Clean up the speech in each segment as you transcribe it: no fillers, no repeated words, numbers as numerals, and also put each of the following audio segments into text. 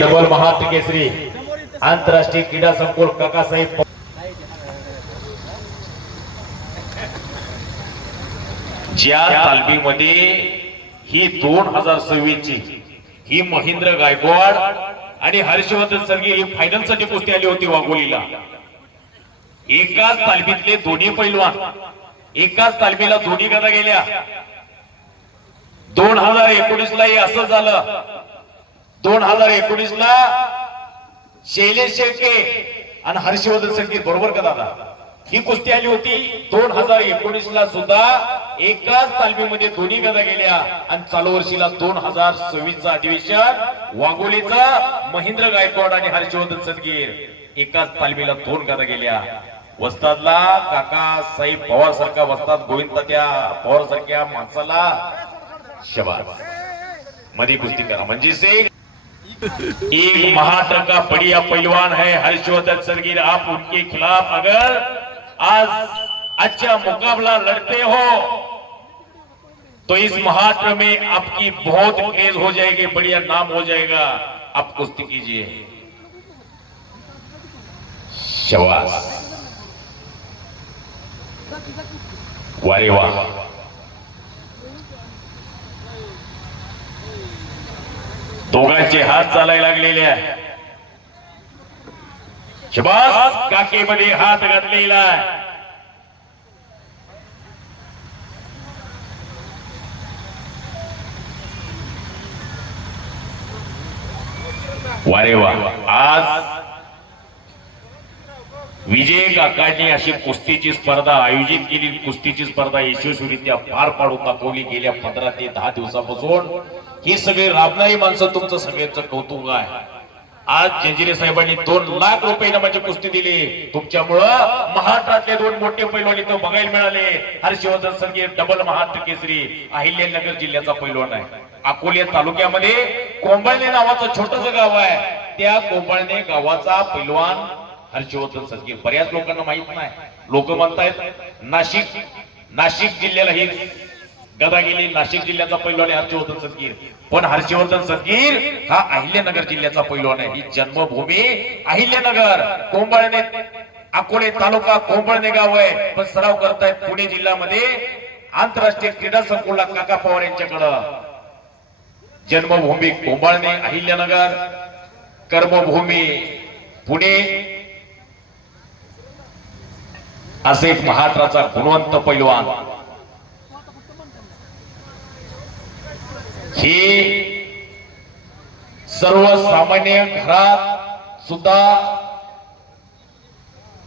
Double Maharashtra Kesari आंतरराष्ट्रीय क्रीडा संकुल काकासाहेब ज्या तालमीमध्ये ही 2026 ची ही महेंद्र गायकवाड आणि हर्षवर्धन सरगे ही फायनल साठी कुस्ती आली होती वाघोलीला। एकाच तालमीतले दोन्ही पैलवान एकाच तालमीला दोन्ही गदा गेल्या। 2019 ला असं झालं। 2019 ला शैलेश शेळके आणि हर्षवर्धन सरगे बरोबर का दादा ही कुस्ती आली होती। 2019 ला सुद्धा एकाच तालमीमध्ये दोन्ही गदा गेल्या आणि चालू वर्षीला 2026 चा अधिवेशन वाघोलीचा महेंद्र गायकवाड आणि हर्षवर्धन सरगीर एकाच तालमीला 2 गदा गेल्या। वस्तादला काका साहेब पवार सारखा वस्ताद गोविंद तात्या पवार सारख्या माणसाला शाबास मध्ये कुस्ती करा म्हणजे से एक महाराष्ट्र का बढ़िया पहलवान है हर्षवर्धन सरगीर। आप उनके खिलाफ अगर आज अच्छा मुकाबला लड़ते हो तो इस महाराष्ट्र में आपकी बहुत क्रेज हो जाएगी, बढ़िया नाम हो जाएगा। आप कुश्ती कीजिए। शाबाश वारे वाह। दोघांचे हात चालायला लागलेले आहे। शाबास काकेमध्ये हात घातलेला आहे। वारे वा। आज विजय काकांनी अशी कुस्तीची स्पर्धा आयोजित केली। कुस्तीची स्पर्धा यशस्वीरित्या पार पाडून दाखवली। गेल्या 15 ते 10 दिवसापासून ही सगळी राबणारी माणसं तुमचं सगळ्यांचं कौतुक आहे। आज जंजिरे साहेबांनी 2 लाख रुपये इनामाची कुस्ती दिली। तुमच्यामुळं महाराष्ट्रातले 2 मोठे पैलवान इथं बघायला मिळाले। हर्षवर्धन सरगे डबल महाराष्ट्र केसरी अहिल्यानगर जिल्ह्याचा पैलवान आहे। अकोले तालुक्यामध्ये कोंबळणे नावाचं छोटंसं गाव आहे। त्या कोंबळणे गावाचा पैलवान हर्षवर्धन सरगे बऱ्याच लोकांना माहित नाही। लोक म्हणतायत नाशिक जिल्ह्याला ही गदा गेली। नाशिक जिल्ह्याचा पैलवान आहे हर्षवर्धन सरगीर, पण हर्षवर्धन सरगीर हा अहिल्यानगर जिल्ह्याचा पैलवान आहे। ही जन्मभूमी अहिल्यानगर कोंबळणे अकोले तालुका कोंबळणे गाव आहे, पण सराव करतायत पुणे जिल्ह्यामध्ये आंतरराष्ट्रीय क्रीडा संकुल काका पवार यांच्याकडं। जन्मभूमी कोंबळणे अहिल्यानगर, कर्मभूमी पुणे, असे एक महाराष्ट्राचा गुणवंत पैलवान। हे सर्वसामान्य घरात सुद्धा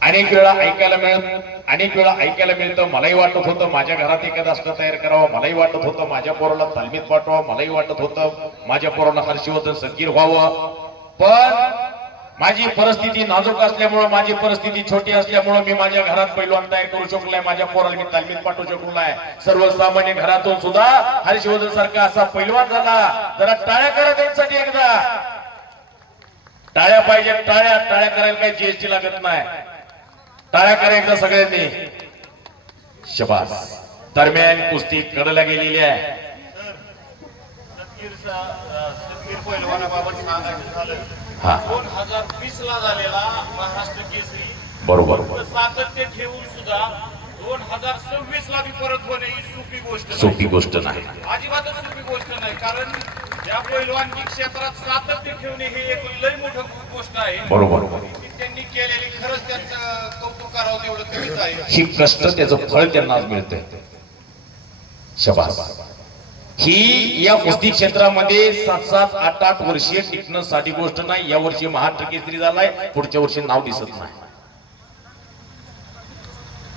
अनेक वेळा ऐकायला मिळतं। मलाही वाटत होतं माझ्या घरात एखादा अष्ट तयार करावं, मलाही वाटत होतं माझ्या पोराला तालमीत पाठवावं, मलाही वाटत होतं माझ्या पोराला हर्षवर्धन सरगीर व्हावं, पण माझी परिस्थिती नाजूक असल्यामुळे, माझी परिस्थिती छोटी असल्यामुळे मी माझ्या घरात पैलवान तयार करू शकलो नाही, माझ्या पोराला मी तालमीत पाठवू शकलो नाही। सर्वसामान्य घरातून सुद्धा हर्षवर्धन सारखा असा पैलवान झाला। जरा टाळ्या करा त्यांच्यासाठी एकदा। टाळ्या पाहिजे, टाळ्या करायला काही जीएसटी लागत नाही। टाळ्या करा एकदा सगळ्यांनी। शाबास। दरम्यान कुस्ती कडला गेलेली आहे। हा 2020 ला झालेला महाराष्ट्र केसरी बरोबर सातत्य ठेवून सुद्धा 2026 ला परत होणे ही सोपी गोष्ट नाही, अजिबातच सोपी गोष्ट नाही। कारण या पैलवानकी क्षेत्रात सातत्य ठेवणे हे एक लय मोठी गोष्ट आहे। बरोबर त्यांनी केलेली खरंच त्यांचं कौतुक करावं तेवढं कमीच आहे। ही कष्ट त्याचं फळ त्यांना मिळतंय। शाबास। ही या कुस्ती क्षेत्रामध्ये 7-7, 8-8 वर्षीय टिकणं साधी गोष्ट नाही। या वर्षी महाराष्ट्र केसरी झालाय, पुढच्या वर्षी नाव दिसत नाही।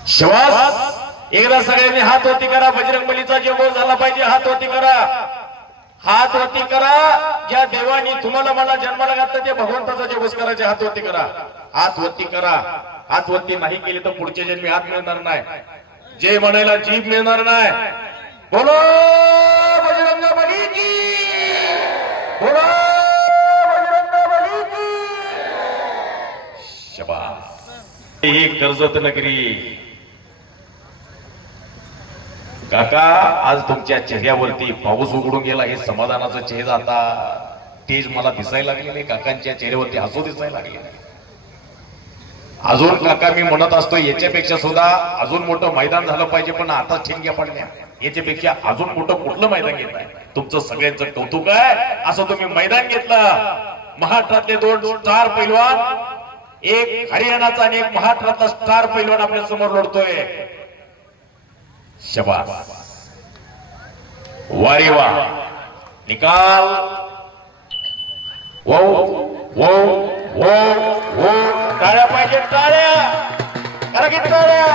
शाबास। एकदा सगळ्यांनी हात वरती करा। बजरंगबलीचा जय झाला पाहिजे। हात वरती करा, हात वरती करा। ज्या देवानी तुम्हाला मला जन्माला घातलं ते भगवंताचा जय करायचे। हात वरती करा, हात वरती करा। हात वरती नाही केले तर पुढच्या जन्मी हात मिळणार नाही, जय म्हणायला जीभ मिळणार नाही। बोलो बजरंगबली की, बोलो बजरंगबली की। शाबास। हे कर्जत नगरी काका, आज तुमच्या चेहऱ्यावरती पाऊस उघडून गेला, हे समाधानाचा चेहरा आता तेज मला दिसायला लागलेले, काकांच्या चेहऱ्यावरती हसू दिसायला लागले. अजून काका मी म्हणत असतो याच्यापेक्षा सुद्धा अजून मोठं मैदान झालं पाहिजे, पण आता ठिणग्या पडल्या. याच्यापेक्षा अजून मोठं कुठलं मैदान घेताय? तुमचं सगळ्यांचं कौतुक आहे. असं तुम्ही मैदान घेतलं. महाराष्ट्रातले 2 स्टार पैलवान, एक हरियाणाचा आणि एक महाराष्ट्रातला स्टार पैलवान आपल्या समोर लढतोय. शबास, वारे वा. निकाल वो वो वो वो. टाळ्या पाहिजे, टाळ्या करा की टाळ्या.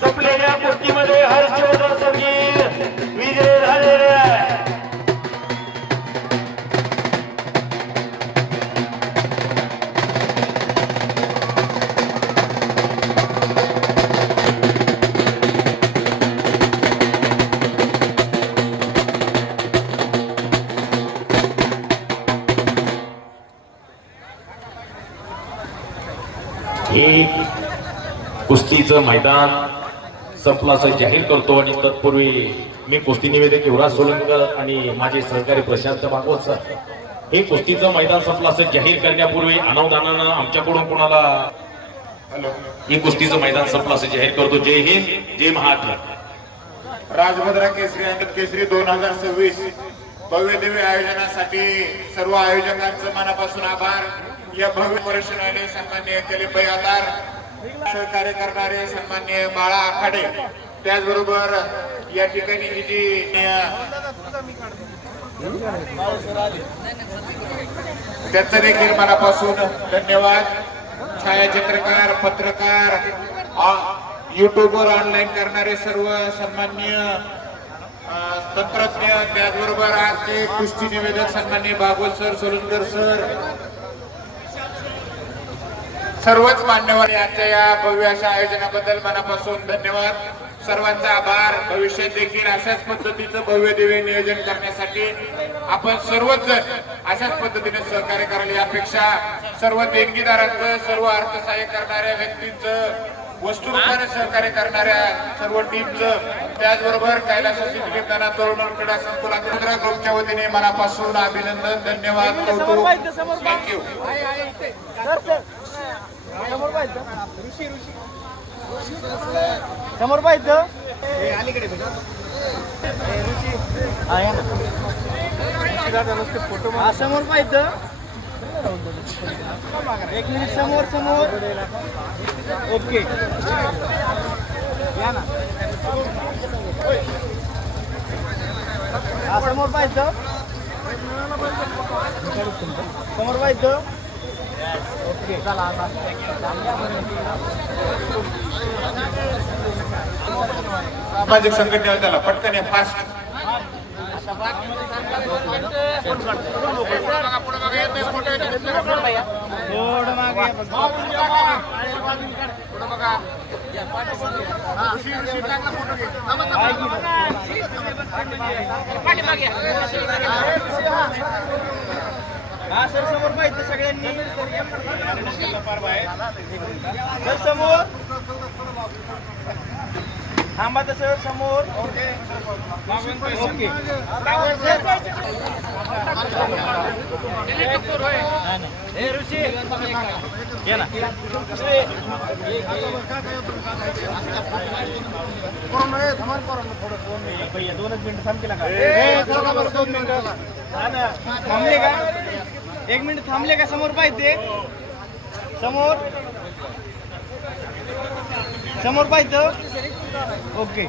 संपलेल्या कुस्तीमध्ये हर्षवर्धन समीर विजय झालेले आहे. हे कुस्तीचं मैदान संपलं असं जाहीर करतो. आणि तत्पूर्वी मी कुस्ती निवेदक युवराज सोलंकर आणि माझे सहकारी प्रशांत भागवत सर, हे कुस्तीचं मैदान संपलं असं जाहीर करण्यापूर्वी अनावधानानं आमच्याकडून कोणाला हे कुस्तीचं मैदान संपलं असं जाहीर करतो. जय हिंद, जय महाराष्ट्र. राजभद्रा केसरी अंडर केसरी 2026 भव्य दिव्य आयोजनासाठी सर्व आयोजकांचं मनापासून आभार. या भव्य परिषदेने सन्माननीय दिलीपभाई आधार, सहकार्य करणारे सन्माननीय बाळा आखाडे, त्याचबरोबर या ठिकाणी ही जी त्यांचं देखील मनापासून धन्यवाद. छायाचित्रकार, पत्रकार, युट्यूबवर ऑनलाईन करणारे सर्व सन्माननीय तंत्रज्ञ, त्याचबरोबर आजचे कुस्ती निवेदक सन्माननीय भागवत सर, सोलंकर सर, सर्वच मान्यवर यांच्या या भव्य अशा आयोजनाबद्दल मनापासून धन्यवाद. सर्वांचा आभार. भविष्यात देखील अशाच पद्धतीचं भव्य दिव्य नियोजन करण्यासाठी आपण सर्वच जण अशाच पद्धतीने सहकार्य करायला ही अपेक्षा सर्व देणगीदारांचं, सर्व अर्थसहाय्य करणाऱ्या व्यक्तींचं, वस्तुरूपाने सहकार्य करणाऱ्या सर्व टीमचं, त्याचबरोबर कैलास निमित्तानं तरुण क्रीडा संकुलात ग्रुपच्या वतीने मनापासून अभिनंदन, धन्यवाद, कौतुक. थँक्यू. समोर पाहिजे समोर पाहिजे अलीकडे फोटो समोर पाहिजे. एक मिनिट, समोर समोर. ओके, या ना. समोर पाहिजे, समोर पाहिजे. ओके, चला. सामाजिक संघटनेला त्याला पटकन या फास्ट. हा सर, समोर पाहिजे सगळ्यांनी. सर समोर थांबा, सर समोर. ओके, ऋषी ये ना. दोनच मिनिट थांबले का? थांबले का? 1 मिनिट थांबले का? समोर पाहिजे, समोर समोर पाहिजे. ओके.